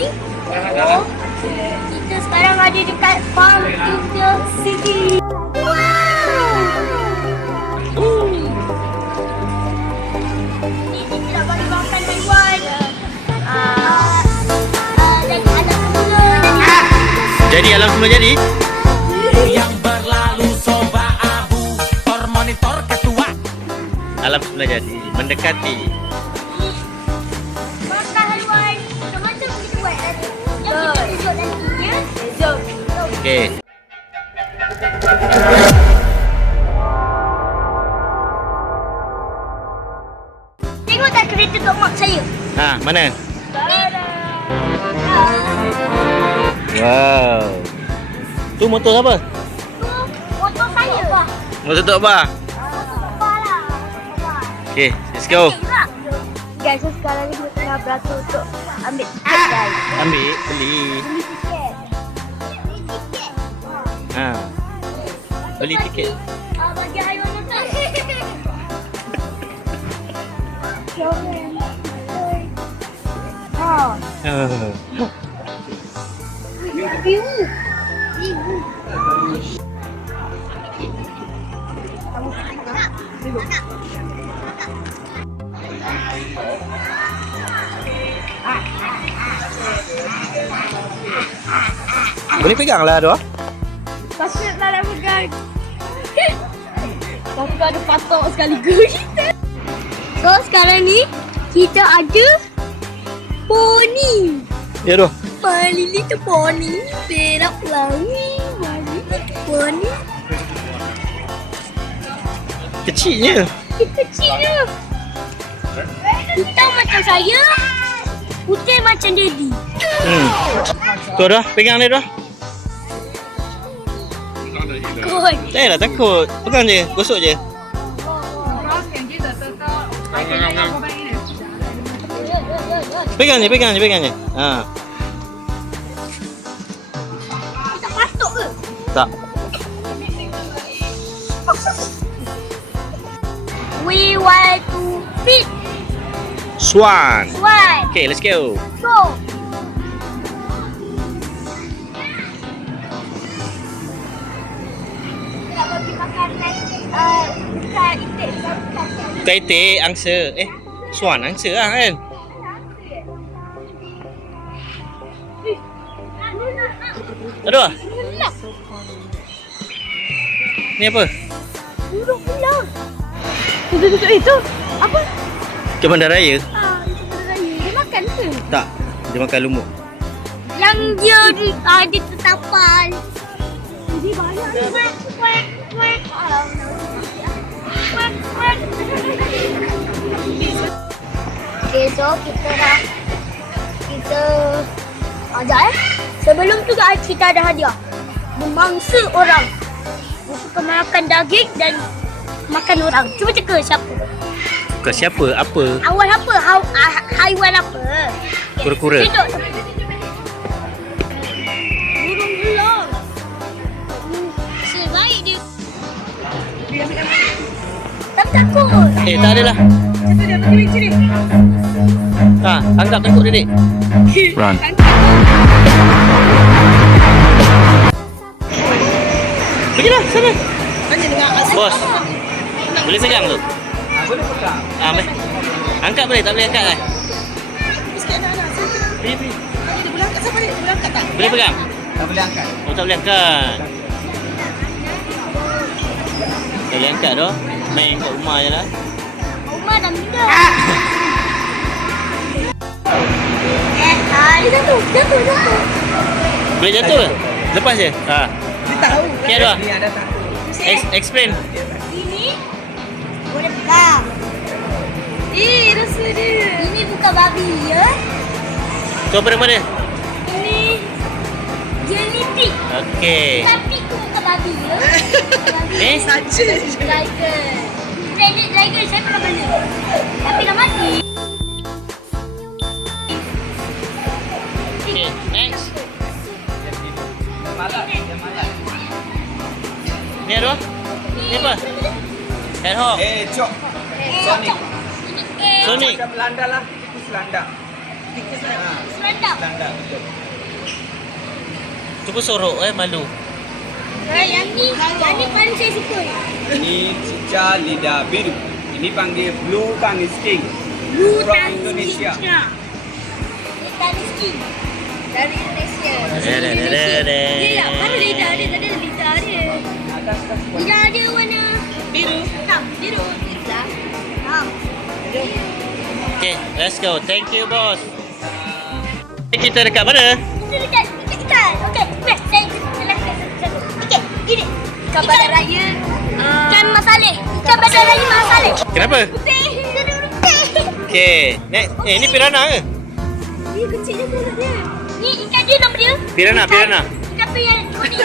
ni. Oh, kita sekarang ada dekat Farm Kingdom City. Ni kita nak bagi makan haiwan. Jadi alam semua jadi. Yang berlalu soba abu monitor ketua. Alam semua jadi mendekati. Makan haiwan. Macam kita buat nanti. Yang kita tunjuk nanti ya. Jom. Okey. Tengok tak kereta Tok Mak saya? Ha, mana? Wow. Tu motor siapa? Motor saya. Motor Tok Ba. Motor lah. Okey, let's go. Guys, so sekarang ni kita tengah beratur untuk ambil tiket guys. Ambil, beli. Beli tiket. Beli tiket. Ha. Beli tiket. Bagi haiwan motor. Ha. View. Boleh pegang lah tu. Pasal nak pegang. Tapi ada patok sekaligus. So sekarang ni kita ada poni. Ya tu. Malili tu poni. Perak pelangi. Malili tu poni. Kecilnya. Kecilnya. Hitam macam saya. Putih macam Daddy. Tu dah, pegang dia dah. Kot. Tak payahlah takut. Pegang je, gosok je. Pegang je. Ha. Kita patok ke? Tak. We want to feed Swan. one. Okay, let's go. Go. Kita bagi makanan bukan itik, bukan. Itik, angsa. Swan, angsa lah kan? Aduh. Ni apa? Burung pulang. Tutup itu. Apa? Kemandar raya? Itu burung raya. Dia makan ke? Tak. Dia makan lumut. Yang dia ada tertapal. Jadi banyak ni. Okay, so kita ajak Sebelum tu guys, kita ada hadiah. Memangsa orang. Dia suka makan daging dan makan orang. Cuba cakap siapa? Bukan siapa, apa? Awal apa? Haiwan apa? Kura-kura. Duduk. Burung belang. Sebaik dia. Tak takut. Tak adalah. Ha, anggap takut dia, Dik. Run. Pergilah, sana. Bos. Boleh pegang tu? Boleh pegang. Boleh. Angkat boleh, tak boleh angkat kan? Sikit anak-anak. Boleh. Dia boleh angkat siapa ni? Boleh angkat tak? Boleh pegang? Tak boleh angkat. Oh, tak boleh angkat. Tak boleh angkat tu. Main kat rumah je lah. Rumah dah meninggal. Jatuh. Boleh jatuh ke? Lepas je? Ha. Dia tahu. Okay, Adwa. Dia ada tak? Explain. Ini boleh pegang. Rasa dia. Ini bukan babi ya. Tu apa nama dia? Ini jellyfish. Okey. Tapi itu bukan babi ya. Saja. Dragon saya pernah beli. Tapi dah mati. Okay, next. Ni apa? Ni apa? Hedgehog. Cok. Sonic. Sonic. Macam landar lah. Tikus landar. Serendam. Standar. Betul. Cuba sorok malu. Yang ni paling saya suka. Ini cicak lidah biru. Ini panggil blue tangis king. Blue From Tangis Indonesia. King. Blue Tangis King. Dari Indonesia. Dia mana lidah dia? Tadi ada lidah dia. Lidah dia warna Biru. hitam. Biru. Lidah. Okay, let's go. Thank you, boss. Kita dekat mana? Kita dekat ikan. Okey, baik. Saya jelaskan satu-satu. Okey, gini. Ikan badar raya. Ikan masaleh. Ikan badar raya masaleh. Kenapa? Putih. Dia ada putih. Okay. Ni piranha ke? Dia kecil dia perut dia. Ni ikan dia nama dia. Piranha. Ikan piranha kuning.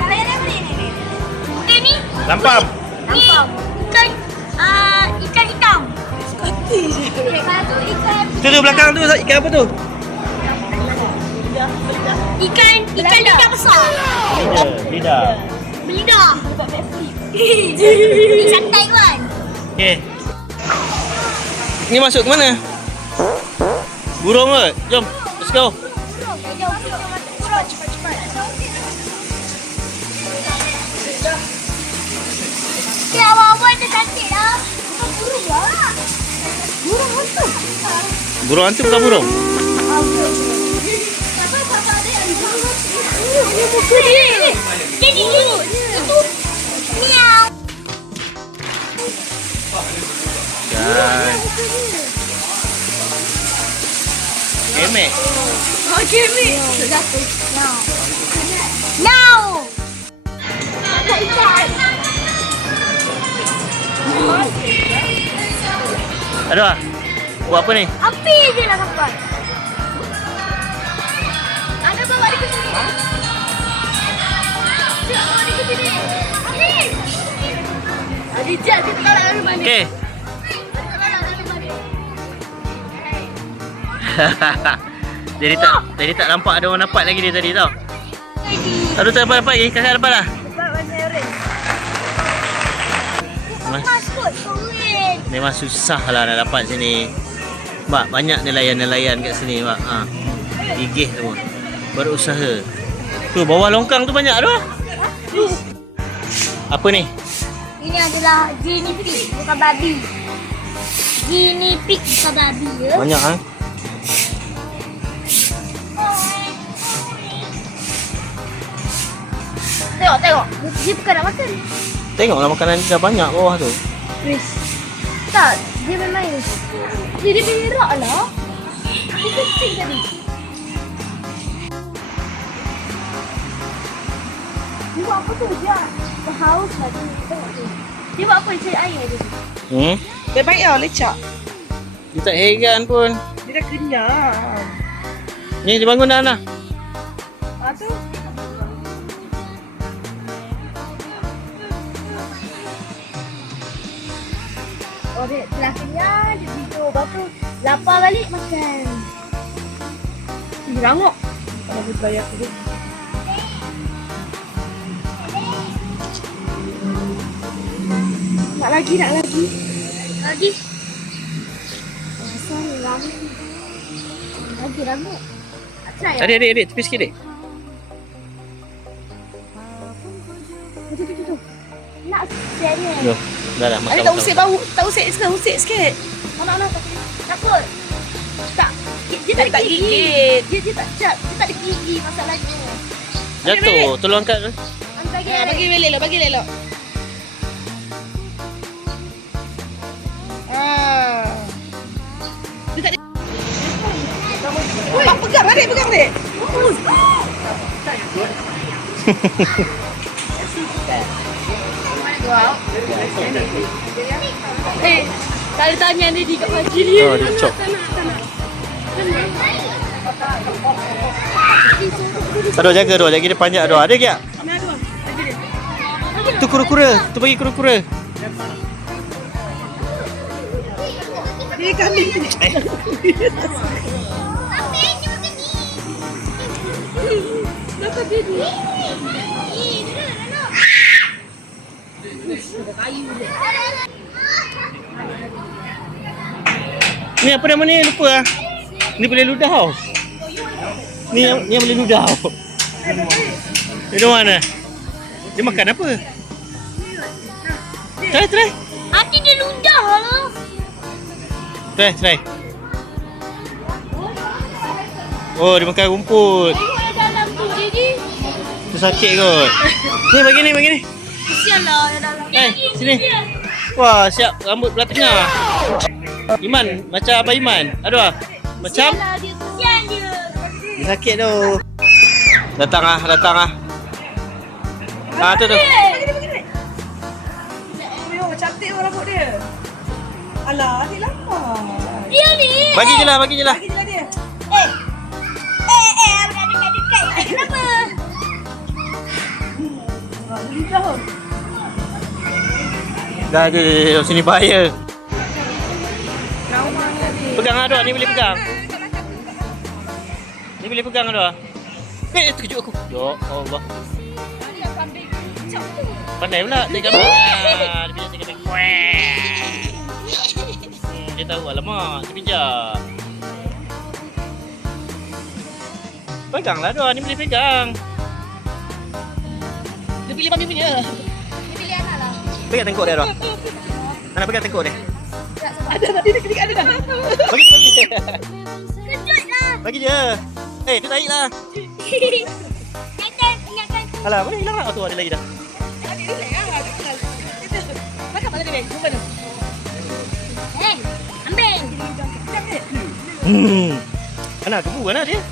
Kalau yang apa ni? Okey ni. Lampam. Ni ikan hitam. Okey, kalau tu ikan Tu belakang tu ikan apa tu? ikan lidah besar. Lidah. Lidah. Ni santai kan? Okay. Ni masuk ke mana? Burung ke? Jom, let's go. Ya, awak-awak dia cantik lah. Burung lah. Burung hantu. Burung hantu bukan burung? Apa ada yang burung hantu? Jadi itu miau. Dan kemek. Okey, Mi. Now. Aduh ah. Buat apa ni? Api je lah sampai. Anda bawa dia ke sini. Cik, bawa dia ke sini. Api. Dia tak lalu mana. Okay. Jadi tak nampak ada orang dapat lagi dia tadi tau. Aduh tak dapat lagi. Kakak dapat lah. Mas kot, korek. Memang susah lah nak dapat sini. Mak, banyak nelayan-nelayan kat sini mak. Gigih semua. Berusaha. Tu bawah longkang tu banyak tu. Apa ni? Ini adalah guinea pig, bukan babi. Guinea pig bukan babi ya. Banyak ah. Tengok. Dia bukan nak makan. Tengoklah makanan dia dah banyak bawah tu. Chris. Tak, dia memang dia berak lah. Dia kecil tadi. Dia buat apa tu? Dia haus lah. Tengok tu. Dia buat apa? Dia cari air je. Baik-baik lah, lecak. Dia tak heran pun. Dia dah kenyang. Ni dia bangun dah Ana. Tu. Oh, dia telah kenyang. Dia tidur. Lepas tu lapar balik makan. Dia rangok. Kalau dia bayar tu. Nak lagi. Lagi. Asal lagi. Lagi rambut. Try lah. Adik, tepi sikit dik. Tu. Nak share ni. Jom. Dah makan. Adik tak usik bau. Tak usik sikit. Mana takut. Tak. Dia tak ada gigi. Dia tak cap. Dia tak ada gigi masalahnya. Jatuh. Tolong angkat tu. Bagi elok. Dia tak ada. Pegang adik. Kalau tanya dia kat pagi dia. Oh, dia cop. Aduh, jaga tu. Jaga dia panjat tu. Ada ke? Tu kura-kura. Tu bagi kura-kura. Dia kambing ni. Kenapa dia ni? Ni apa nama ni? Lupa lah. Ni boleh ludah tau. Ni yang boleh ludah tau. Dia mana? Dia makan apa? Try. Nanti dia ludah lah. Try. Oh, dia makan rumput. Tengok dalam tu jadi. Tu sakit kot. Ni bagi ni. Kesian lah yang dalam. Sini. Wah, siap rambut belah tengah. Iman, macam Abang Iman. Aduh. Macam Kesian lah dia. Kesian dia. dia sakit tu. Datang ah. Tu. Oh, cantik rambut dia. Alah, adik lama. Dia ni. Bagi je lah. Bagi je lah dia. Dekat. Kenapa? Dah je sini bahaya. Trauma dia. Pegang Aduh, ni boleh pegang. Ni boleh pegang Aduh. Terkejut aku. Ya Allah. Pandai pula tengok gambar. Dia pijak tengok. Dia tahu alamak, dia pijak. Peganglah Aduh, ni boleh pegang. Dia pilih mami punya. Pegang tengkuk dia Aduh. Anak pegang tengkuk dia. Ada tadi dia klik ada dah. Bagi. Kejut lah. Bagi je. Tu tarik lah. Ingatkan. Alah, mana hilang lah? Oh tu ada lagi dah. Adik relax lah. Makan mana dia? Jumpa tu. Ambil. Anak tunggu anak dia.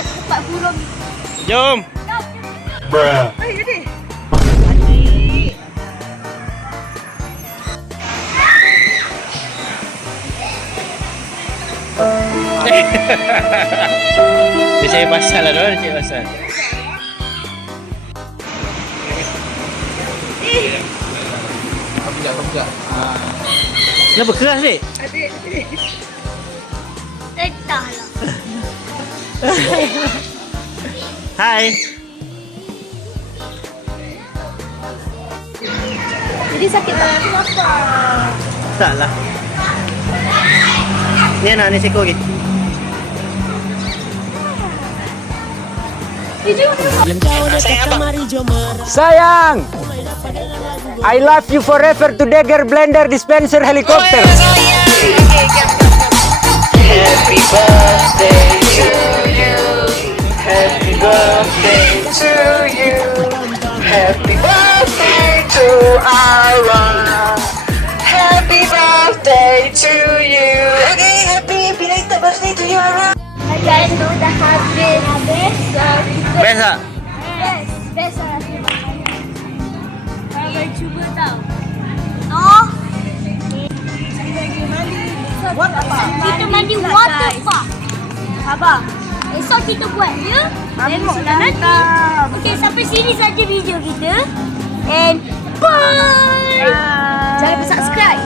Cepat huruf. Jom. Hai, adik. Dia cari pasal lah dia cari pasal. Kenapa keras ni? Adik. Entahlah. Hai. Jadi sakit tak? Kenapa? Tak lah. Ni anak ni seko lagi. Sayang, I love you forever to Dagger Blender Dispenser Helicopter. Happy birthday to you. Happy birthday to you. Happy birthday to Ara. Happy birthday to you. Okay, happy belated birthday to you, Ara. Guys, udah habis. Best tak? Best lah. Kalau cuba tau. Oh. Kita mandi water park. Abah, esok kita buat ya. Tengok nanti. Okey, sampai sini saja video kita. And bye. Jangan lupa subscribe.